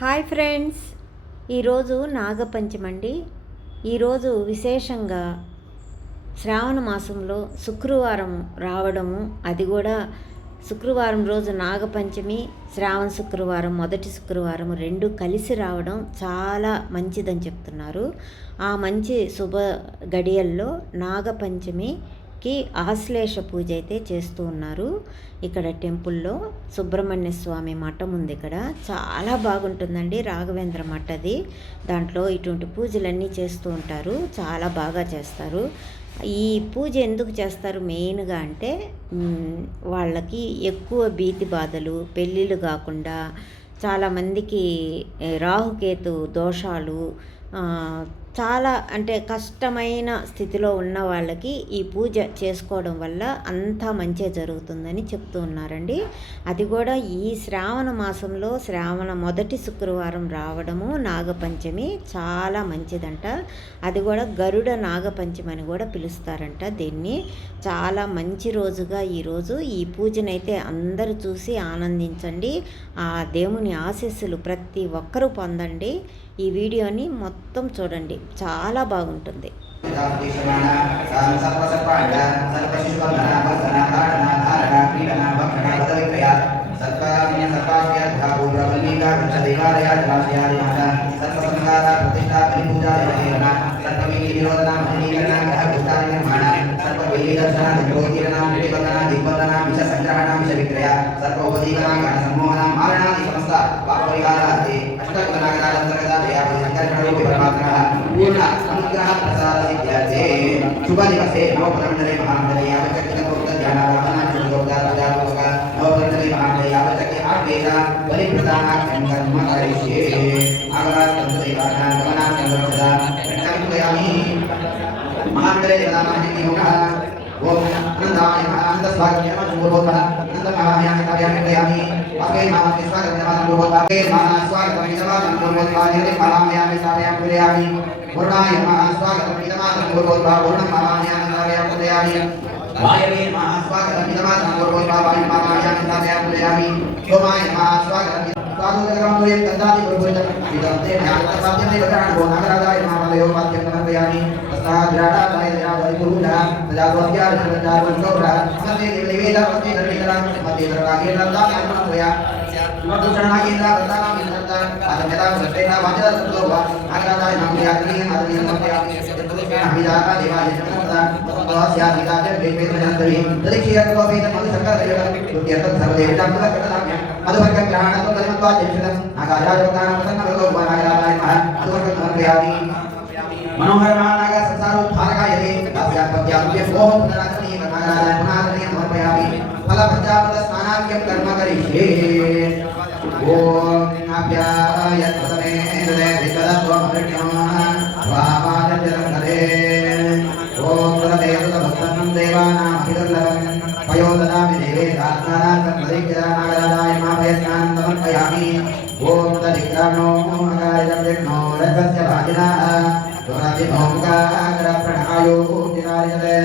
Hi friends, ఈరోజు నాగపంచమి అండి. ఈరోజు విశేషంగా శ్రావణ మాసంలో శుక్రవారం రావడము, అది కూడా శుక్రవారం రోజు నాగపంచమి, శ్రావణ శుక్రవారం మొదటి శుక్రవారం రెండు కలిసి రావడం చాలా మంచిదని చెప్తున్నారు. ఆ మంచి శుభ గడియల్లో నాగపంచమి ఆశ్లేష పూజ అయితే చేస్తూ ఉన్నారు. ఇక్కడ టెంపుల్లో సుబ్రహ్మణ్య స్వామి మఠం ఉంది. ఇక్కడ చాలా బాగుంటుందండి, రాఘవేంద్ర మఠది. దాంట్లో ఇటువంటి పూజలన్నీ చేస్తూ ఉంటారు, చాలా బాగా చేస్తారు. ఈ పూజ ఎందుకు చేస్తారు మెయిన్గా అంటే, వాళ్ళకి ఎక్కువ భీతి బాధలు, పెళ్ళిళ్ళు కాకుండా, చాలామందికి రాహుకేతు దోషాలు, చాలా అంటే కష్టమైన స్థితిలో ఉన్న వాళ్ళకి ఈ పూజ చేసుకోవడం వల్ల అంతా మంచిగా జరుగుతుందని చెప్తూ ఉన్నారండి. అది కూడా ఈ శ్రావణ మాసంలో శ్రావణ మొదటి శుక్రవారం రావడము నాగపంచమి చాలా మంచిదంట. అది కూడా గరుడ నాగపంచమి అని కూడా పిలుస్తారంట దీన్ని. చాలా మంచి రోజుగా ఈరోజు ఈ పూజనైతే అందరూ చూసి ఆనందించండి. ఆ దేవుని ఆశీస్సులు ప్రతి ఒక్కరూ పొందండి. ఈ వీడియోని మొత్తం చూడండి, చాలా బాగుంటుంది. पूर्ण अनुग्रह प्रसाद सिद्ध्यर्थे शुभ दिवसे नवपदमण्डले महामण्डले यावचक्र प्रोक्त ध्यानावधाना चुन्दोक्ता प्रजापक नवपदमण्डले महामण्डले यावचक्र आवेदा बलिप्रदानाख्यं कर्म करिष्ये आगरास्तन्तदेवानां गमनाख्यं प्रचारयामि महामण्डले देवतामहं योगः ओम आनन्दाय आनन्दस्वागतं पूर्वोत्तः आनन्दमहायामि कार्यामि कयामि वाके महामण्डले स्वागतं पूर्वोत्तः वाके महास्वागतं स्वागतं पूर्वोत्तः निर्मलायामि सारयामि कयामि पूर्णाय महास्वागतं इदमात्रं पूर्वोत्तः पूर्णं महायामि कार्यामि कयामि वायवे महास्वागतं इदमात्रं पूर्वोत्तः वायु महायामि कार्यामि कयामि सोमाय महास्वागतं स्वागतं तुयं तदादि पूर्वोत्तः इदन्ते न्यायतपाद्यते वदान वो नागराजाय महामलयो पाद्यं समर्पयामि तस्माद्राडाय दयावरि गुरुः तदाद्वाद्याय सर्वदावन्तोरा सत्ये देवदेवेदा वस्ते धर्मेन्द्रं मते धर्मागे नन्दाय नमोया सुवर्णशरणागेन्द्र वरदानां विन्दता आदमेदा सत्तेना वाजदा सत्तोवा नागराजाय नमोयाग्नि आदि नमोयामि अभिदाता देवाय नमः तस्यादिदाय वेवेदनन्तरि तदिक्षीरत्ववेद मधुसकरदेव तुत्यर्थं सर्वदेवतां तदकटनाम्य मधुवर्गं ग्रहणं तदमत्वा जनिषदं नागाराजोक्तानां प्रसन्नवतो नागराजाय नमः मधुवर्गं समर्पयामि मनोहरमानाग संसारोद्धारकायते तस्यात्पत्याद्य मोह पुनरागमने नागराजाय पुनरागमने समर्पयामि फलपञ्चामृत स्नानाख्यं कर्म करिष्ये ओम अभ्यायत्तमे विकलत्वमृष्टं स्वामानजलं करे ओम तदेवतभक्तं देवानां हिदुर्लभं पयोददामि देवेशात्मानां तन्मदिक्यदा नागराजाय माभयस्नानं समर्पयामि ओम तदिक्रामो अकारितं विष्णो रथस्य भाजिनः प्रणहायो दिनार्यते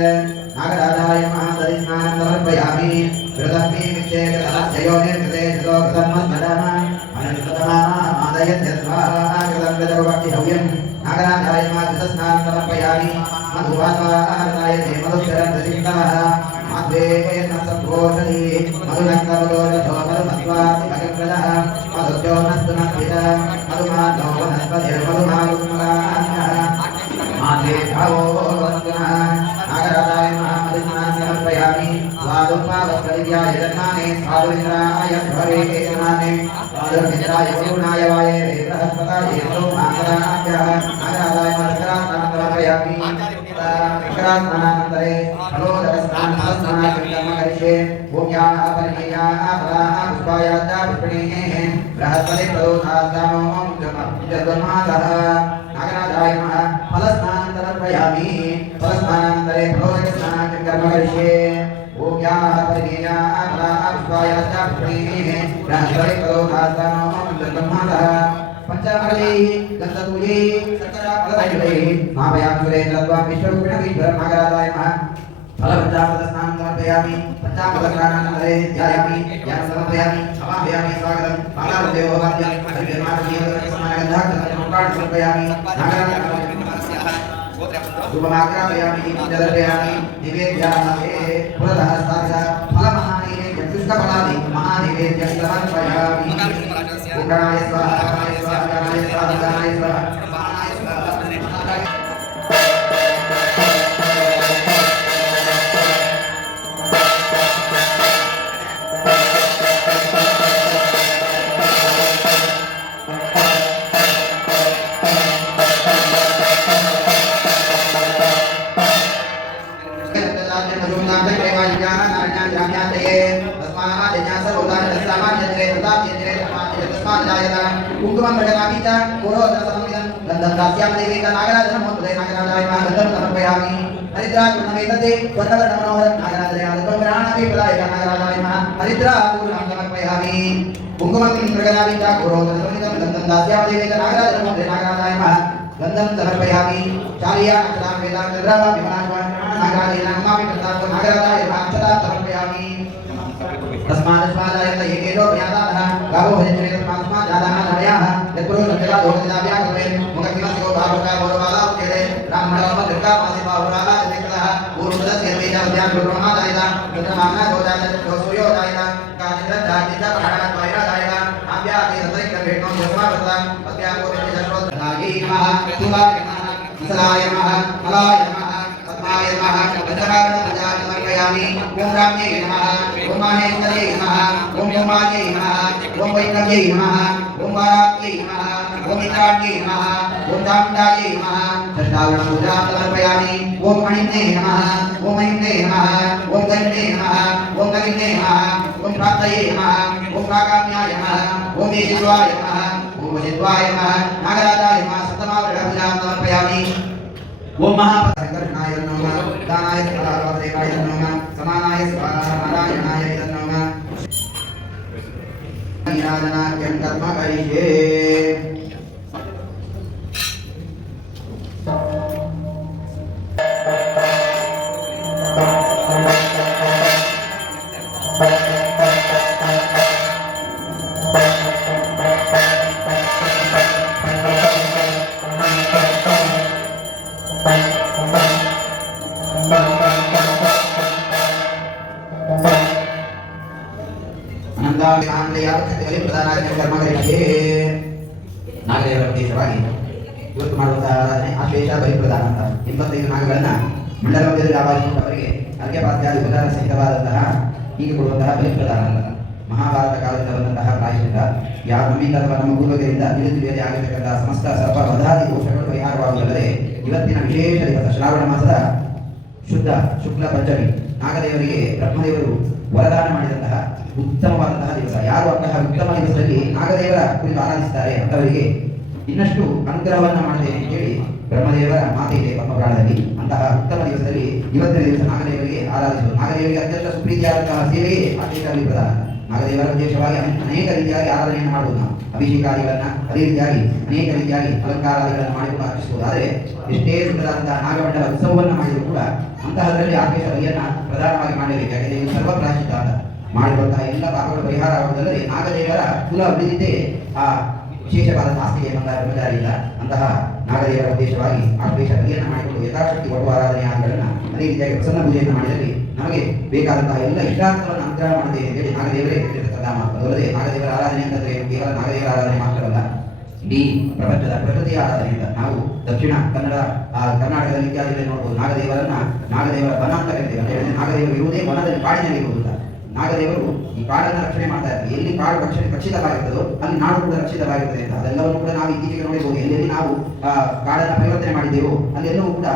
नागराजाय महादरिस्नानं समर्पयामि कृतस्मै विक्षेपदस्य निर्गते श्लोकधर्मस्मरः अनुष्ठतमादयत्यस्वा कृतं गजर्वक्षिहव्यं नागराजाय महादरिस्नानं समर्पयामि मधुवासाय ते मधुक्षरं दशिष्टमः माध्वे नसद्घोषति मधुनक्तमदोरथो मधुमत्वासि भगप्रदः मधुद्यो नस्तुनस्थितः मधुमाधो वनस्पतिर्मधुमागुमराः माध्वे भावो वस्तुनः नागराजाय महामधुस्नानं समर्पयामि स्वादुपावस्पतिर्याय जन्माने स्वादुमिन्द्राय स्वरेकेतनाने स्वादुमिन्द्राय पूर्णाय वाये बृहस्पताये सोमाकराभ्यः नागराजाय महास्नानं समर्पयामि स्नानानन्तरे फलोदकस्नानं कर्म करिष्ये ओम याः परिणेयाः फलाः पुष्पायाः पुष्पिणेः बृहस्पति प्रदोषास्तामो जगन्मातः नागराजाय नमः फलस्नानं समर्पयामि फलस्नानानन्तरे फलोदकस्नानं कर्म करिष्ये ओम याः परिणेयाः फलाः पुष्पायाः पुष्पिणेः बृहस्पति प्रदोषास्तामो जगन्मातः पंचमले गंधतुले सकरा फलदायिले महाभयां सुरेन्द्रत्वा विश्वरूपिणवीश्वरं नागराजाय नमः फलपञ्चामृतस्नानं समर्पयामि पंचामृतस्नानानन्तरे ध्यायामि ध्यानं समर्पयामि समापयामि स्वागतं बालादेवो वाद्यं हरिर्मातृ सर्वाणि समर्पयामि धूपमाग्रापयामि जलर्पयामि निवेद्यामि पुरतः स्थापिता फलमहानैवेद्यं पुष्पफलादि महानैवेद्यं समर्पयामि उग्राय स्वाहा उग्राय स्वाहा उग्राय स्वाहा उग्राय स्वाहा कुंकुमं प्रजनामि च पुरोदरसममिदं गन्धं दास्यामि देवी च नागराजनं मोदय नागराजाय महा गन्धं समर्पयामि हरिद्रापूर्णमेतते स्वर्णवर्णमनोहरं नागराजाय आदत्तं ग्रहाणामि प्रदायक नागराजाय महा हरिद्रापूर्णं समर्पयामि कुंकुमं प्रजनामि च पुरोदरसममिदं गन्धं दास्यामि देवी च नागराजनं मोदय नागराजाय महा गन्धं समर्पयामि चार्या अक्षरां वेदां चन्द्रमा विमलाश्वान् नागराजेन नमामि तत्तात् नागराजाय महा अक्षतां समर्पयामि तस्मादस्मादायत एकेतो ज्ञाताः गावो भजन्ते तस्मादस्मात् जाताः धनयाः यत्पुरुषं जला दोषिताभ्यां कृते मुखकिमस्यो भावका भोरवाला उच्यते ब्राह्मणोम दुर्गा मासि बाहुराला जतिकतः पूर्वदस्य वेदाभ्यां ब्रह्मादायता तत्रमाना गोदाय सूर्यो दायता काचित् जातिता प्राणात् वैरादायता आभ्याति तत्रैक भेटो यस्मावता अत्यागो विजयश्रोत्रायै नमः शिवाय नमः विसलाय नमः मलाय नमः पद्माय नमः पंचकारणपदाय समर्पयामि ओम राम्यै नमः ओम माहेश्वर्यै नमः ओम उमायै नमः ओम वैष्णव्यै नमः ओम वाराह्यै नमः ओम इंद्राण्यै नमः ओम चामुण्डायै नमः षष्ठावरणपूजां समर्पयामि ओम अणिन्ये नमः ओम ऐन्ये नमः ओम गण्ये नमः ओम गलिन्ये नमः ओम प्राप्तये नमः ओम काकाम्याय नमः ओम येजित्वाय नमः ओम वजित्वाय नमः नागराजाय नमः सप्तमावरणपूजां समर्पयामि ओम महापरिकर्षणाय नमः दानाय स्वाहाय नमः समानाय स्वाहा नारायणाय नमः नीराजनाख्यं कर्म करिष्ये ನಾಗದೇವರ ಉದ್ದೇಶವಾಗಿ ಇವತ್ತು ಮಾಡುವಂತಹ ಆರಾಧನೆ ಆಶ್ವೇಷ ಬಲಿಪ್ರದಾನ ಅಂತ 25 ನಾಗಗಳನ್ನ ಮಂಡಲ ಮಧ್ಯದಲ್ಲಿ ಆವಾಹಿಸಿದವರಿಗೆ ಅರ್ಘ್ಯಪಾತ್ಯಾದಿ ಉಪಚಾರ ಸಹಿತವಾದಂತಹ ಈಗ ಕೊಡುವಂತಹ ಬಲಿಪ್ರದಾನ ಅಂತ ಮಹಾಭಾರತ ಕಾಲದಿಂದ ಬಂದಂತಹ ಪ್ರಾಯಶ್ಚಿತ್ತ ಯಾವ ನಮ್ಮಿಂದ ಅಥವಾ ನಮ್ಮ ಪೂರ್ವಜರಿಂದ ತಿಳಿದುತಿಳಿಯದೆ ಆಗಿರತಕ್ಕಂತಹ ಸಮಸ್ತ ಸರ್ಪ ವಧಾದಿ ದೋಷಗಳು ಪರಿಹಾರವಾಗುವುದಲ್ಲದೆ ಇವತ್ತಿನ ವಿಶೇಷ ದಿವಸ ಶ್ರಾವಣ ಮಾಸದ ಶುದ್ಧ ಶುಕ್ಲ ಪಂಚಮಿ ನಾಗದೇವರಿಗೆ ಬ್ರಹ್ಮದೇವರು ವರದಾನ ಮಾಡಿದಂತಹ ಉತ್ತಮವಾದಂತಹ ದಿವಸ. ಯಾರು ಅಂತಹ ಉತ್ತಮ ದಿವಸದಲ್ಲಿ ನಾಗದೇವರ ಕುರಿತು ಆರಾಧಿಸುತ್ತಾರೆ ಅಂತವರಿಗೆ ಇನ್ನಷ್ಟು ಅನುಗ್ರಹವನ್ನ ಮಾಡುತ್ತೇನೆ ಅಂತ ಹೇಳಿ ಬ್ರಹ್ಮದೇವರ ಮಾತೆ ಇದೆ ಪದ್ಮಪುರಾಣದಲ್ಲಿ. ಅಂತಹ ಉತ್ತಮ ದಿವಸದಲ್ಲಿ ಇವತ್ತಿನ ದಿವಸ ನಾಗದೇವರಿಗೆ ಆರಾಧಿಸುವುದು, ನಾಗದೇವರಿಗೆ ಅತ್ಯಂತ ಸುಪ್ರೀತಿಯಾದಂತಹ ಸೇವೆಯೇ ಆಶೀರ್ವಾದ ಪ್ರದಾನ. ನಾಗದೇವರ ಉದ್ದೇಶವಾಗಿ ಅನೇಕ ರೀತಿಯಾಗಿ ಆರಾಧನೆಯನ್ನು ಮಾಡುವುದು ನಾವು ಅಭಿಷೇಕಾದಿಗಳನ್ನ ಅದೇ ರೀತಿಯಾಗಿ ಅನೇಕ ರೀತಿಯಾಗಿ ಅಲಂಕಾರಾದಿಗಳನ್ನು ಮಾಡಿಕೊಂಡು ಅರ್ಪಿಸುವುದು. ಆದರೆ ಎಷ್ಟೇ ಸುಂದರವಾದಂತಹ ನಾಗಮಂಡಲ ಉತ್ಸವವನ್ನು ಮಾಡಿದರೂ ಕೂಡ ಅಂತಹದರಲ್ಲಿ ಆಶೇಷ ಬಲಿಯನ್ನ ಪ್ರಧಾನವಾಗಿ ಮಾಡಬೇಕು. ಯಾಕೆಂದರೆ ಇದು ಸರ್ವ ಪ್ರಾಯಶ್ಚಿತ್ತ ಅಂತ ಮಾಡಿರುವಂತಹ ಎಲ್ಲ ಪಾಪಗಳ ಪರಿಹಾರ ಆಗುವುದಲ್ಲದೆ ನಾಗದೇವರ ಕುಲ ಅಭಿವೃದ್ಧಿ ಆ ವಿಶೇಷವಾದ ಆಸ್ತಿಗೆ ಬಂದ ಬ್ರಹ್ಮಚಾರಿಯಿಂದ ಅಂತಹ ನಾಗದೇವರ ಉದ್ದೇಶವಾಗಿ ಆಶೇಷ ಬಲಿಯನ್ನು ಮಾಡಿಕೊಂಡು ಯಥಾಶಕ್ತಿ ಕೊಡುವ ಆರಾಧನೆಗಳನ್ನು ಅದೇ ರೀತಿಯಾಗಿ ಪ್ರಸನ್ನ ಪೂಜೆಯನ್ನು ಮಾಡಿದಲ್ಲಿ ನಮಗೆ ಬೇಕಾದಂತಹ ಎಲ್ಲ ಇಷ್ಟಾರ್ಥಗಳನ್ನು ಅನುಗ್ರಹ ಮಾಡದೆ ಅಂತ ಹೇಳಿ ನಾಗದೇವರೇ ಹೇಳಿರ್ತಕ್ಕಂತಹ ಮಾತು. ಅದಲ್ಲದೆ ನಾಗದೇವರ ಆರಾಧನೆ ಅಂತಂದ್ರೆ ಕೇವಲ ನಾಗದೇವರ ಆರಾಧನೆ ಮಾತ್ರವಲ್ಲ, ಇಡೀ ಪ್ರಪಂಚದ ಪ್ರಕೃತಿಯ ಆರಾಧನೆಯಿಂದ ನಾವು ದಕ್ಷಿಣ ಕನ್ನಡ ಕರ್ನಾಟಕದಲ್ಲಿ ಇತ್ಯಾದಿಗಳಲ್ಲಿ ನೋಡಬಹುದು. ನಾಗದೇವರ ವನ ಅಂತ ಕರೀತೇವೆ. ಅಂತ ಹೇಳಿದ್ರೆ ನಾಗದೇವರು ಇರುವುದೇ ವನದಲ್ಲಿ ಕಾಡಿನಲ್ಲಿ ಇರುವುದು. ನಾಗದೇವರು ಈ ಕಾಡನ್ನು ರಕ್ಷಣೆ ಮಾಡ್ತಾ ಇರ್ತಾರೆ. ಎಲ್ಲಿ ಕಾಡು ರಕ್ಷಿತವಾಗಿರ್ತದೋ ಅಲ್ಲಿ ನಾಡು ಕೂಡ ರಕ್ಷಿತವಾಗಿರ್ತದೆ ಅಂತ ಅದೆಲ್ಲವನ್ನು ಕೂಡ ನಾವು ಇತ್ತೀಚೆಗೆ ನೋಡಿಬಹುದು. ಎಲ್ಲೆಲ್ಲಿ ನಾವು ಕಾಡನ್ನು ಪರಿವರ್ತನೆ ಮಾಡಿದ್ದೇವೋ ಅಲ್ಲೆಲ್ಲವೂ ಕೂಡ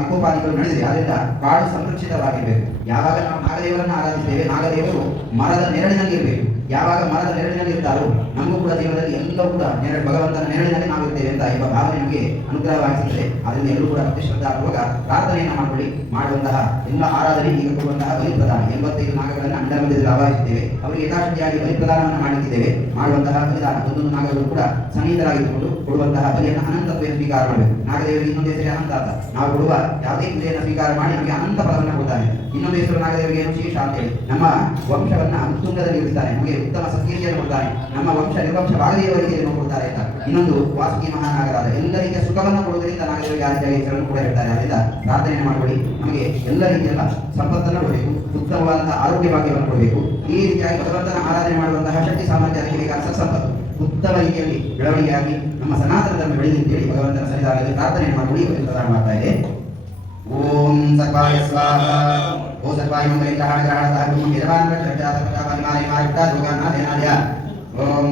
ವಿಕೋಪಾದಿಗಳು ನಡೆದಿದೆ. ಅದರಿಂದ ಕಾಡು ಸಂರಕ್ಷಿತವಾಗಿರಬೇಕು. ಯಾವಾಗ ನಾವು ನಾಗದೇವರನ್ನು ಆರಾಧಿಸ್ತೇವೆ, ನಾಗದೇವರು ಮರದ ನೆರಳಿನಲ್ಲಿ ಇರಬೇಕು. ಯಾವಾಗ ಮರದ ನೆರಳಿನಲ್ಲಿ ಇರ್ತಾರೋ ನಮಗೂ ಕೂಡ ಜೀವನದಲ್ಲಿ ಎಲ್ಲವೂ ಕೂಡ ಭಗವಂತನ ನೆರಳಿನಲ್ಲಿ ನಾವು ಇರ್ತೇವೆ ಅಂತ ಎಂಬ ಭಾವನೆ ನಮಗೆ ಅನುಗ್ರಹವಾಗಿರುತ್ತದೆ. ಅದರಿಂದ ಎಲ್ಲರೂ ಕೂಡ ಅತಿ ಶ್ರದ್ಧಾಪೂರ್ವಕ ಪ್ರಾರ್ಥನೆಯನ್ನು ಮಾಡಿಕೊಳ್ಳಿ. ಮಾಡುವಂತಹ ಎಲ್ಲ ಆರಾಧನೆ ಈಗ ಕೊಡುವಂತಹ ಬಲಿಪ್ರದಾನ 85 ನಾಗಗಳನ್ನು ಮಂಡಲ ಮಧ್ಯದಲ್ಲಿ ಆವಾಹಿಸುತ್ತೇವೆ. ಅವರಿಗೆ ಯಥಾಶಕ್ತಿಯಾಗಿ ಬಲಿಪ್ರದಾನವನ್ನು ಮಾಡುತ್ತಿದ್ದೇವೆ. ಮಾಡುವಂತಹ ಬಲಿದಾನ ಒಂದೊಂದು ನಾಗಗಳು ಕೂಡ ಸನ್ನಿಹಿತರಾಗಿದ್ದುಕೊಂಡು ಕೊಡುವಂತಹ ಬಲಿಯನ್ನು ಅನಂತತ್ವವನ್ನು ಸ್ವೀಕಾರ ಮಾಡಬೇಕು. ನಾಗದೇವರಿಗೆ ಇನ್ನೊಂದು ಹೆಸರೇ ಅನಂತ ಅಂತ. ನಾವು ಕೊಡುವ ಯಾವುದೇ ಪೂಜೆಯನ್ನು ಸ್ವೀಕಾರ ಮಾಡಿ ನಮಗೆ ಅನಂತ ಫಲವನ್ನು ಕೊಡ್ತಾನೆ. ಇನ್ನೊಂದು ಹೆಸರು ನಾಗದೇವರಿಗೆ ಏನು ಶೇಷ ಅಂತ ಹೇಳಿ ನಮ್ಮ ವಂಶವನ್ನ ಉತ್ತುಂಗದಲ್ಲಿ ಇರಿಸ್ತಾನೆ. ನಮಗೆ ಉತ್ತಮ ಸತ್ಕೀರ್ತಿಯನ್ನು ಕೊಡ್ತಾನೆ, ನಮ್ಮ ವಂಶ ನಿರ್ವಂಶವಾಗದೇ ಇರುವ ರೀತಿಯಲ್ಲಿ ನೋಡ್ಕೊಳ್ತಾರೆ ಅಂತ. ಇನ್ನೊಂದು ವಾಸುಕಿ ಮಹಾನಾಗರಾದ ಎಲ್ಲ ರೀತಿಯ ಸುಖವನ್ನು ಕೊಡುವುದರಿಂದ ನಾಗದೇವರಿಗೆ ಆದಿತ್ಯ ಹೆಸರನ್ನು ಕೂಡ ಹೇಳ್ತಾರೆ. ಅದರಿಂದ ಪ್ರಾರ್ಥನೆ ಮಾಡಿಕೊಳ್ಳಿ, ನಮಗೆ ಎಲ್ಲ ರೀತಿಯಲ್ಲ ಸಂಪತ್ತನ್ನು ಕೊಡಬೇಕು, ಉತ್ತಮವಾದಂತಹ ಆರೋಗ್ಯಭಾಗ್ಯವನ್ನು ಕೊಡಬೇಕು. ಈ ರೀತಿಯಾಗಿ ಭಗವಂತನ ಆರಾಧನೆ ಮಾಡುವಂತಹ ಶಕ್ತಿ ಸಾಮರ್ಥ್ಯ ಅದಕ್ಕೆ ಬೇಕಾದ ಸತ್ಸಂಪತ್ತು ಉತ್ತಮ ರೀತಿಯಲ್ಲಿ ಬೆಳವಣಿಗೆಯಾಗಿ ನಮ್ಮ ಸನಾತನ ಧರ್ಮ ಬೆಳೆದು ಅಂತೇಳಿ ಭಗವಂತನ ಸನ್ನಿಧಾನದಲ್ಲಿ ಪ್ರಾರ್ಥನೆ ಮಾಡಿಕೊಳ್ಳಿ. ಪ್ರದಾನ ಮಾಡ್ತಾ ಇದೆ. ಓಂ ಸರ್ವಾಯ ಸ್ವಾಹ. ಓ ಸರ್ವಾಯ ಮಂಗಲಿಂಗಃ ಗ್ರಹಣತಃ ಯಜಮಾನ ಚರ್ಚಾತ ಪ್ರಜಾಪತಿಮಾರಿ ಮಾರಿಟ್ಟ ದುರ್ಗಾನಾಥೇನಾಯ. ಓಂ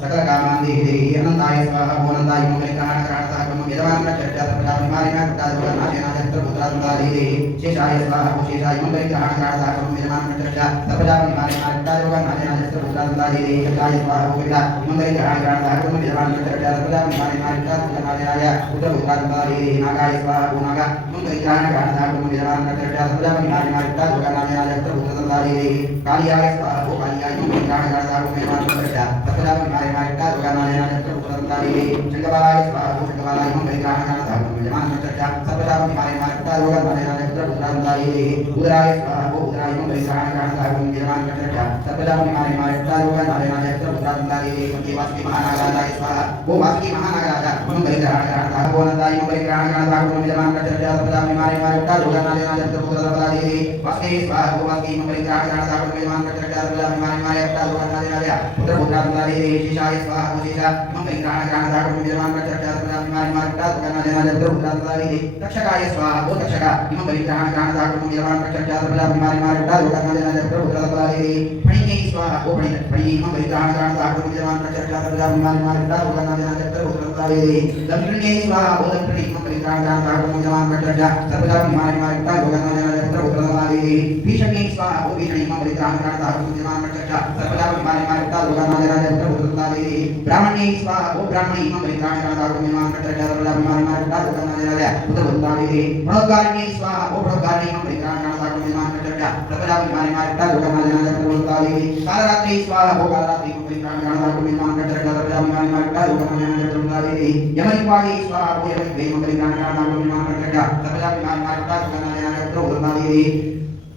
ಸಕಲ ಕಾಮಾನ್ ದೇಹಿ ಅನಂತಾಯ ಸ್ವಾಹ. ಓ ಅನಂತಾಯ ಮಂಗಲಿಂಗಃ ಗ್ರಹಣತಃ ಯಜಮಾನ ಚರ್ಚಾತ ಪ್ರಜಾಪತಿಮಾರಿ ಮಾರಿಟ್ಟ ದುರ್ಗಾನಾಥೇನಾಯ ಪುತ್ರಾದಂತಾದೇಹಿ. ಶೇಷಾಯ ಸ್ವಾಹ. ಓ ಶೇಷಾಯ ಮಂಗಲಿಂಗಃ ಗ್ರಹಣತಃ ಯಜಮಾನ ಚರ್ಚಾತ ಪ್ರಜಾಪತಿಮಾರಿ ಮಾರಿಟ್ಟ ದುರ್ಗಾನಾಥೇನಾಯ ಪುತ್ರಾದಂತಾದೇಹಿ. ಶೇಷಾಯ ಸ್ವಾಹ. ಓ ಮಂಗಲಿಂಗಃ ಗ್ರಹಣತಃ ಯಜಮಾನ ಚರ್ಚಾತ ಪ್ರಜಾಪತಿಮಾರಿ ಮಾರಿಟ್ಟ ದುರ್ಗಾನಾಥೇನಾಯ ಪುತ್ರಾದಂತಾದೇಹಿ. ನಾಗಾಯ ಸ್ವಾಹ. ಓ ನಾಗ ಮಂಗಲಿಂಗಃ ಗ್ರಹಣತಃ ಯಜಮಾನ ಚರ್ಚಾತ ಪ್ರಜಾಪತಿಮಾರಿ ಮಾರಿಟ್ಟ ದುರ್ಗಾನಾಥೇನಾಯ ಪುತ್ರಾದಂತಾದೇಹಿ. ಕಾಳಿಯಾಯ ಸ್ವಾಹ. ಓ ಕಾಳಿಯಾಯ ಮಂಗಲಿಂಗಃ ಗ್ರಹಣತಃ ಯಜಮಾನ ಚರ್ಚಾತ ಪ್ರಜಾಪತಿಮಾರಿ ಮಾರಿಟ್ಟ ದುರ್ಗಾನಾಥೇನಾಯ ಪುತ್ರಾದಂತಾದೇಹಿ. ಶಂಕವಾಲಾಯ ಸ್ವಾಹ. ಓ ಶಂಕವಾಲಾಯ ಮಂಗಲಿಂಗಃ ಗ್ರಹಣತಃ ಯಜಮಾನ ಚರ್ಚಾತ ಪ್ರಜಾಪತಿಮಾರಿ ಮಾರಿಟ್ಟ ದುರ್ಗಾನಾಥೇನಾಯ ಪುತ್ರಾದಂತಾದೇಹಿ. ಉದರಾಯ ಸ್ವಾಹ. ಓ ಉದರಾಯ ಮಂಗಲಿಂಗಃ ಗ್ರಹಣತಃ ಯಜಮಾನ ಚರ್ಚಾತ ಪ್ರಜಾಪತಿಮಾರಿ ಮಾರಿಟ್ಟ ದುರ್ಗಾನಾಥೇನಾಯ ಪುತ್ರಾದಂತಾದೇಹಿ. ವಾಸುಕಿ ಮಹಾನಾಗರಾಜಾಯ ಸ್ವಾಹ. ಓ ವಾಸುಕಿ ಮಹಾನಾಗರಾಜ ಮಂಗಲಿಂಗಃ ಗ್ರಹಣತಃ ಓ ಅನಂತಾಯ ಮಂಗಲಿಂಗಃ ಗ್ರಹಣತಃ ಯಜಮಾನ ಚರ್ಚಾತ ಪ್ರಜಾಪತಿಮಾರಿ ಮಾರಿಟ್ಟ ದುರ್ಗಾನಾಥೇನಾಯ ಪುತ್ರಾದಂತಾದೇಹಿ. ವಾಸುಕಿ ಸ್ವಾಹ. ಓ ವಾಸುಕಿ ಮಂಗಲಿಂಗಃ ಗ್ರಹಣತಃ ಯಜಮಾನ ಚರ್ಚಾತ ಪ್ರಜಾಪತಿಮಾರಿ ಮಾರಿಟ್ಟ ದುರ್ಗಾನಾಥೇನಾಯ ಪುತ್ರಾದಂತಾದೇಹಿ. ಶೇಷಾಯ ಸ್ವಾಹ. ಓ ಶೇಷ ಮಂಗಲಿಂಗಃ ಗ್ರಹಣತಃ ಯಜಮಾನ ಚರ್ಚಾತ ಪ್ರಜಾಪತಿಮಾರಿ ಮಾರಿಟ್ಟ ದುರ್ಗಾನಾಥೇನಾಯ ಪುತ್ರಾದಂತಾದೇಹಿ. ತಕ್ಷಕಾಯ ಸ್ವಾಹ. ಓ ತಕ್ಷಕ ಮಂಗಲಿಂಗಃ ಗ್ರಹಣತಃ ಯಜಮಾನ ಚರ್ಚಾತ ಪ್ರಜಾಪತಿಮಾರಿ ಮಾರಿಟ್ಟ ದುರ್ಗಾನಾಥೇನಾಯ ಪುತ್ರಾದಂತಾದೇಹಿ. ಫಣಿಕೈ ಸ್ವಾಹ. ಓ ಫಣಿ ಮಂಗಲಿಂಗಃ ಗ್ರಹಣತಃ ಯಜಮಾನ ಚರ್ಚಾತ ಪ್ರಜಾಪತಿಮಾರಿ ಮಾರಿಟ್ಟ ದುರ್ಗಾನಾಥೇನಾಯ ಪುತ್ರಾದಂತಾದೇಹಿ. ದಂತ್ರಿಣೈ ಸ್ವಾಹ. ಓ ದಂತ್ರಿಣಿ ಮಂಗಲಿಂಗಃ ಗ್ರಹಣತಃ ಯಜಮಾನ ಚರ್ಚಾತ ಪ್ರಜಾಪತಿಮಾರಿ ಮಾರಿಟ್ಟ ದುರ್ಗಾನಾಥೇನಾಯ ಪುತ್ರಾದಂತಾದೇಹಿ. ಭೀಷಣೈ ಸ್ವಾಹ. ಓ ಭೀಷಣಿ ಮಂಗಲಿಂಗಃ ಗ್ರಹಣತಃ ಯಜಮಾನ ಚರ್ಚಾತ ಪ್ರಜಾಪತಿಮಾರಿ ಮಾರಿಟ್ಟ ದುರ್ಗಾನಾಥೇನಾಯ ಪುತ್ರಾದಂತಾದೇಹಿ. ಬ್ರಾಹ್ಮಣ್ಯೈ ಸ್ವಾಹ. ಓ ಬ್ರಾಹ್ಮಣಿ ಮಂಗಲಿಂಗಃ ಗ್ರಹಣತಃ ಯಜಮಾನ ಚರ್ಚಾತ ಪ್ರಜಾಪತಿಮಾರಿ ಮಾರಿಟ್ಟ ದುರ್ಗಾನಾಥೇನಾಯ ಪುತ್ರಾದಂತಾದೇಹಿ. ಪ್ರಣೋದ್ಗಾರಿಣ್ಯೈ ಸ್ವಾಹ. ಓ ಪ್ರಣೋದ್ಗಾರಿಣಿ ಮಂಗಲಿಂಗಃ ಗ್ರಹಣತಃ ಯಜಮಾನ ಚರ್ಚಾತ ಪ್ರಜಾಪತಿಮಾರಿ ಮಾರಿಟ್ಟ ದುರ್ಗಾನಾಥೇನಾಯ ಪುತ್ರಾದಂತಾದೇಹಿ. ಕಾಲರಾತ್ರಿ ಸ್ವಾಹ. ಓ ಕಾಲರಾತ್ರಿ ಮಂಗಲಿಂಗಃ ಗ್ರಹಣತಃ ಯಜಮಾನ ಚರ್ಚಾತ ಪ್ರಜಾಪತಿಮಾರಿ ಮಾರಿಟ್ಟ ದುರ್ಗಾನಾಥೇನಾಯ ಪುತ್ರಾದಂತಾದೇಹಿ. ಯಮನಿಪಾಡಿ ಸ್ವಾಹ. ಓ ಯಮನಿಪೈ ಮಂಗಲಿಂಗಃ ಗ್ರಹಣತಃ ಯಜಮಾನ ಚರ್ಚಾತ ಪ್ರಜಾಪತಿಮಾರಿ ಮಾರಿಟ್ಟ ದುರ್ಗಾನಾಥೇನಾಯ ಪುತ್ರಾದಂತಾದೇಹಿ.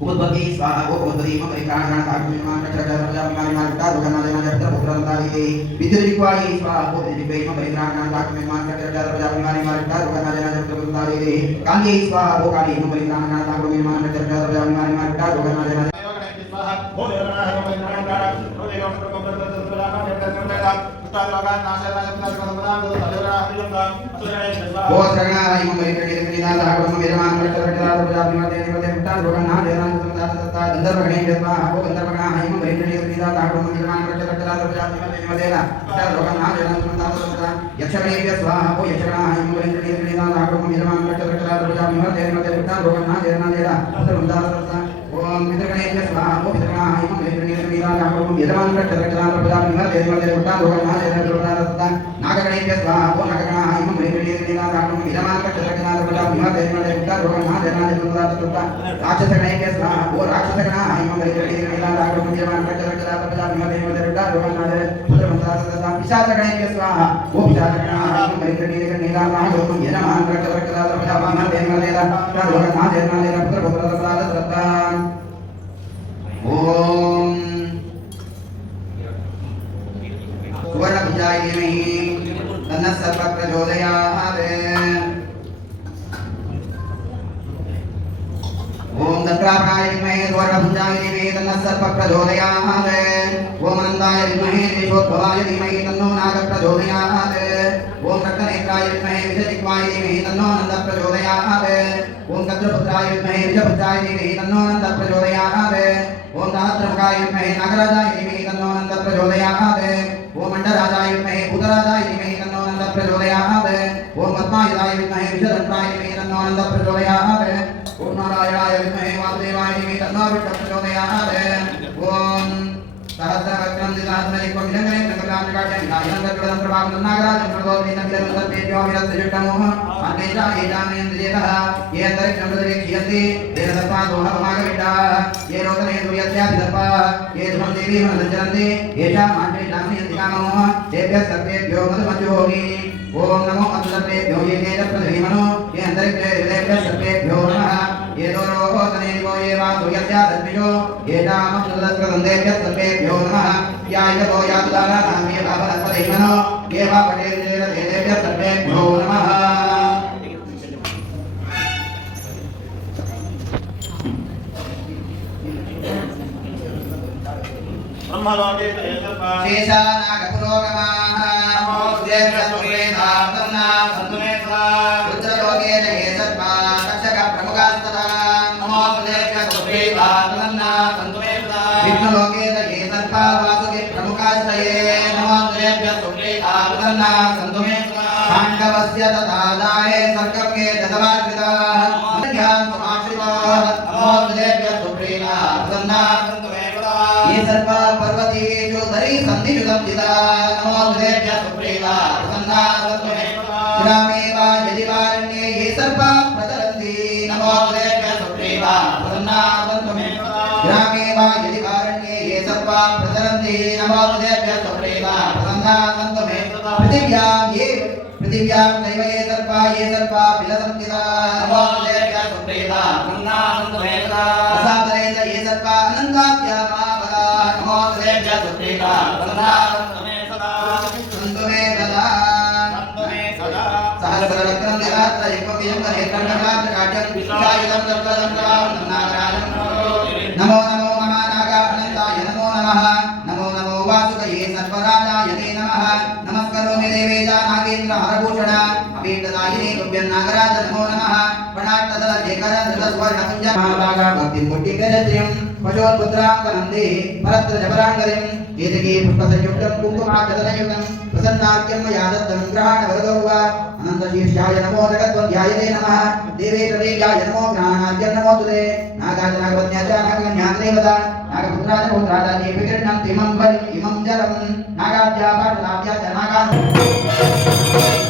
ಉಪದ್ವತಿ ಸ್ವಾಹ. ಓ ಉಪದ್ವತಿ ಮಂಗಲಿಂಗಃ ಗ್ರಹಣತಃ ಯಜಮಾನ ಚರ್ಚಾತ ಪ್ರಜಾಪತಿಮಾರಿ ಮಾರಿಟ್ಟ ದುರ್ಗಾನಾಥೇನಾಯ ಪುತ್ರಾದಂತಾದೇಹಿ. ವಿದ್ಯುದಿಕ್ವಾಡಿ ಸ್ವಾಹ. ಓ ವಿದ್ಯುದಿಕ್ವೈ ಮಂಗಲಿಂಗಃ ಗ್ರಹಣತಃ ಯಜಮಾನ ಚರ್ಚಾತ ಪ್ರಜಾಪತಿಮಾರಿ ಮಾರಿಟ್ಟ ದುರ್ಗಾನಾಥೇನಾಯ ಪುತ್ರಾದಂತಾದೇಹಿ. ಕಾಂತೈ ಸ್ವಾಹ. ಓ ಕಾಳಿ ಮಂಗಲಿಂಗಃ ಗ್ರಹಣತಃ ಯಜಮಾನ ಚರ್ಚಾತ ಪ್ರಜಾಪತಿಮಾರಿ ಮಾರಿಟ್ಟ ದುರ್ಗಾನಾಥೇನಾಯ ಓ ಶರಣಾಯ ಮಂಗಲಿಂಗಃ ಯಜಮಾನ ಚರ್ಚಾತ ಪ್ರಜಾಪತಿಮಾರಿ ಮಾರಿಟ್ಟ ದುರ್ಗಾನಾಥೇನಾಯ ಪುತ್ರಾದಂತಾದೇಹಿ. ಗಂಧರ್ವಗಣೇ ಸ್ವಾಹ. ಓ ಗಂಧರ್ವಗಣಾಯ ಮಂಗಲಿಂಗಃ ಯಜಮಾನ ಚರ್ಚಾತ ಪ್ರಜಾಪತಿಮಾರಿ ಮಾರಿಟ್ಟ ದುರ್ಗಾನಾಥೇನಾಯ ಪುತ್ರಾದಂತಾದೇಹಿ. ಯಕ್ಷಗಣೇಭ್ಯಃ ಸ್ವಾಹ. ಓ ಯಕ್ಷಗಣಾಯ ಮಂಗಲಿಂಗಃ ಯಜಮಾನ ಚರ್ಚಾತ ಪ್ರಜಾಪತಿಮಾರಿ ಮಾರಿಟ್ಟ ದುರ್ಗಾನಾಥೇನಾಯ ಪುತ್ರಾದಂತಾದೇಹಿ. ಓಂ ಪಿತೃಗಣೇಭ್ಯಃ ಸ್ವಾಹ. ಓ ಪಿತೃಗಣಾಯ ಮಂಗಲಿಂಗಃ ಯಜಮಾನ ಚರ್ಚಾತ ಪ್ರಜಾಪತಿಮಾರಿ ಮಾರಿಟ್ಟ ದುರ್ಗಾನಾಥೇನಾಯ ಪುತ್ರಾದಂತಾದೇಹಿ. ನಾಗಗಣೇಭ್ಯಃ ಸ್ವಾಹ. ಓ ನಾಗಗಣಾಯ ಮಂಗಲಿಂಗಃ ಯಜಮಾನ ಚರ್ಚಾತ ಪ್ರಜಾಪತಿಮಾರಿ ಮಾರಿಟ್ಟ ದುರ್ಗಾನಾಥೇನಾಯ ಪುತ್ರಾದಂತಾದೇಹಿ. ರಾಕ್ಷಸಗಣೇಭ್ಯಃ ಸ್ವಾಹ. ಓ ರಾಕ್ಷಸಗಣಾಯ ಮಂಗಲಿಂಗಃ ಯಜಮಾನ ಚರ್ಚಾತ ಪ್ರಜಾಪತಿಮಾರಿ ಮಾರಿಟ್ಟ ದುರ್ಗಾನಾಥೇನಾಯ ಪುತ್ರಾದಂತಾದೇಹಿ. ಪಿಶಾಚಗಣೇಭ್ಯಃ ಸ್ವಾಹ. ಓ ಪಿಶಾಚಗಣಾಯ ಮಂಗಲಿಂಗಃ ಯಜಮಾನ ಚರ್ಚಾತ ಪ್ರಜಾಪತಿಮಾರಿ ಮಾರಿಟ್ಟ ದುರ್ಗಾನಾಥೇನಾಯ ಪುತ್ರಾದಂತಾದೇಹಿ. ಓಂ ಸುವರ್ಣಭುಜಾಯ ಧೀಮಹಿ ತನ್ನಃ ಸರ್ವ ಪ್ರಚೋದಯಾತ್. ಓಂ ದತ್ರಾಪರಾಯ ವಿದ್ಮಹೇ ಸುವರ್ಣಭುಜಾಯ ಧೀಮಹಿ ತನ್ನಃ ಸರ್ವ ಪ್ರಚೋದಯಾತ್. ಓಂ ಅನಂತಾಯ ವಿದ್ಮಹೇ ದೇಶೋದ್ಭವಾಯ ಧೀಮಹಿ ತನ್ನೋ ನಾಗ ಪ್ರಚೋದಯಾತ್. ಓಂ ರಕ್ತನೇತ್ರಾಯ ವಿದ್ಮಹೇ ವಿಷಜಿಹ್ವಾಯ ಧೀಮಹಿ ತನ್ನೋ ಆನಂದ ಪ್ರಚೋದಯಾತ್. ಓಂ ಕದ್ರಪುತ್ರಾಯ ವಿದ್ಮಹೇ ವಿಷಪುತ್ರಾಯ ಧೀಮಹಿ ತನ್ನೋ ಆನಂದ ಪ್ರಚೋದಯಾತ್. ಓಂ ಸಹಸ್ರಮುಖಾಯ ವಿದ್ಮಹೇ ನಾಗರಾಜಾಯ ಧೀಮಹಿ ತನ್ನೋ ಆನಂದ ಪ್ರಚೋದಯಾತ್. ಓಂ ಮಂಡರಾಜಾಯ ವಿದ್ಮಹೇ ಭೂತರಾಜಾಯ ಧೀಮಹಿ ತನ್ನೋ ಆನಂದ ಪ್ರಚೋದಯಾತ್. ಓಂ ಪದ್ಮಾಯುಧಾಯ ವಿದ್ಮಹೇ ವಿಷದಂತ್ರಾಯ ಧೀಮಹಿ ತನ್ನೋ ಆನಂದ ಪ್ರಚೋದಯಾತ್. ಓಂ ನಾರಾಯಣಾಯ ವಿದ್ಮಹೇ ವಾಸುದೇವಾಯ ಧೀಮಹಿ ತನ್ನೋ ವಿಷ್ಣು ಪ್ರಚೋದಯಾತ್. ಓಂ सहस्रवक्रम दिनात्मनिकं विलंगने प्रकाशकाट्यं नायनंदकृतं प्रभावं नागराजं प्रदोषितं विलंगतेभ्यो विरस्यजुष्टमोह अन्तेजा एतामेन्द्रियतः ये अंतरिक्षं प्रदक्षियन्ति तेन सर्पादोहमागमिष्टाः ये रोदने सूर्यस्याभिदर्पाः ये धुमं देवी मनसञ्चरन्ति येषां मान्त्रेषामयन्ति कामोः तेभ्यः सर्वेभ्यो मधुमज्जोहि. ओम नमो अन्तर्भ्यो ये तेजः प्रधीमनो ये अंतरिक्षे सर्वेभ्यो नमः येतोरोहो तनेदिवो ये वा सूर्यस्य तद्विजो येतामक्षुतस्कृतन्तेभ्यः सर्वेभ्यो नमः यायतो यातुदानानां ये वा वनस्पतिमनो ये वा पटेर्देवेभ्यः सर्वेभ्यो नमः ब्रह्मलोके तयेतर्पा शेषानागपुरोगमाः नमोऽस्तेभ्यः सुप्रेधार्थम्ना सन्तुमेधा रुद्रलोके तयेतर्पा तक्षकप्रमुखास्तदा नमोऽस्तेभ्यः सुप्रेधार्थम्ना सन्तुमेधा विष्णुलोके तयेतर्पा वासुके प्रमुखास्तये नमोऽस्तेभ्यः सुप्रेधार्थम्ना सन्तुमेधा पाण्डवस्य तथादाये सर्गके दशवार्षिताः ज्ञान समाश्रिताः नमोऽस्तेभ्यः सुप्रेधार्थम्ना ये सर्वा पर्वतेषु धरि सन्धिषु संस्थिता नमोऽस्तेभ्यः सुप्रीता प्रसन्ना ग्रामे वा यदि वारण्ये ये सर्वा प्रचरन्ति नमोऽस्तेभ्यः सुप्रीता प्रसन्ना ग्रामे वा यदि वारण्ये ये सर्वा प्रचरन्ति नमोऽस्तेभ्यः सुप्रीता प्रसन्ना पृथिव्यां दैव ये सर्वा विलसन्तिता नमोऽस्तेभ्यः सुप्रीता प्रसन्ना रसातले च ये सर्वा अनन्ताद्या नमोऽस्तेभ्यः सुप्रीता प्रसन्ना सन्तु मे सदा सहस्ररत्नं निरात्र एकविंशं नेत्रं नगात्रकाट्यं विशायुधं सर्वदं प्रभावं नागराजं नमो नमो मम नागानन्ताय नमो नमः नमो नमो वासुकये सर्वराजाय नमः नमस्करोमि देवेजा नागेन्द्र हरभूषण अभीष्टदायिने तुभ्यं नागराज नमो नमः प्रणाट्तदल शेखर धृतस्वर्णपुञ्ज महाभागा भक्तिं कोटिकरत्र्यं पशोत्पुत्राङ्कनन्दे परत्र जपराङ्गरिं केतकी पुष्पसंयुक्तं कुङ्कुमाचलनयुक्तं प्रसन्नाख्यं मया दत्तं ग्रहाणवरदो वा अनन्तशीर्षाय नमो जगद्वन्द्याय नमः देवे प्रदेव्याय नमो ग्रहाणाद्यं नमो तुते नागाजनागवन्याचा नागकन्यादेवता नागपुत्राय पुत्रादाये विकृण्णं तिमं बलिम् इमं जलं नागाद्या पाठलाभ्या च नागान्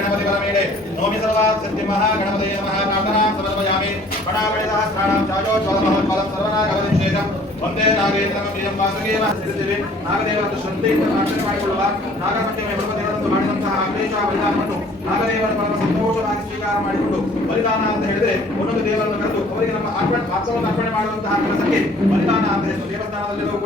गणपति परमेणे नौमि सर्वात् सिद्धि महागणपतये नमः प्रार्थनां समर्पयामि प्रणामि सहस्राणां चायो ज्वलमहोज्वलं सर्वनागवतिशेषं वन्दे नागेन्द्रं प्रियं वासुदेव सिद्धिदेवी नागदेवರ ಶ್ರದ್ಧೆಯಿಂದ ಪ್ರಾರ್ಥನೆ ಮಾಡಿಕೊಳ್ಳುವ ನಾಗಪಂಚಮಿ ಹನುಮದೇವರನ್ನು ಮಾಡಿದಂತಹ ಆದೇಶ ಬಲಿದಾನವನ್ನು ನಾಗದೇವರ ಪರಮ ಸಂತೋಷವಾಗಿ ಸ್ವೀಕಾರ ಮಾಡಿಕೊಂಡು ಬಲಿದಾನ ಅಂತ ಹೇಳಿದ್ರೆ ಒಂದೊಂದು ದೇವರನ್ನು ಕರೆದು ಅವರಿಗೆ ನಮ್ಮ ಆತ್ಮವನ್ನು ಅರ್ಪಣೆ ಮಾಡುವಂತಹ ಕೆಲಸಕ್ಕೆ ಬಲಿದಾನ ಅಂತ ಹೆಸರು. ದೇವಸ್ಥಾನದಲ್ಲಿರುವ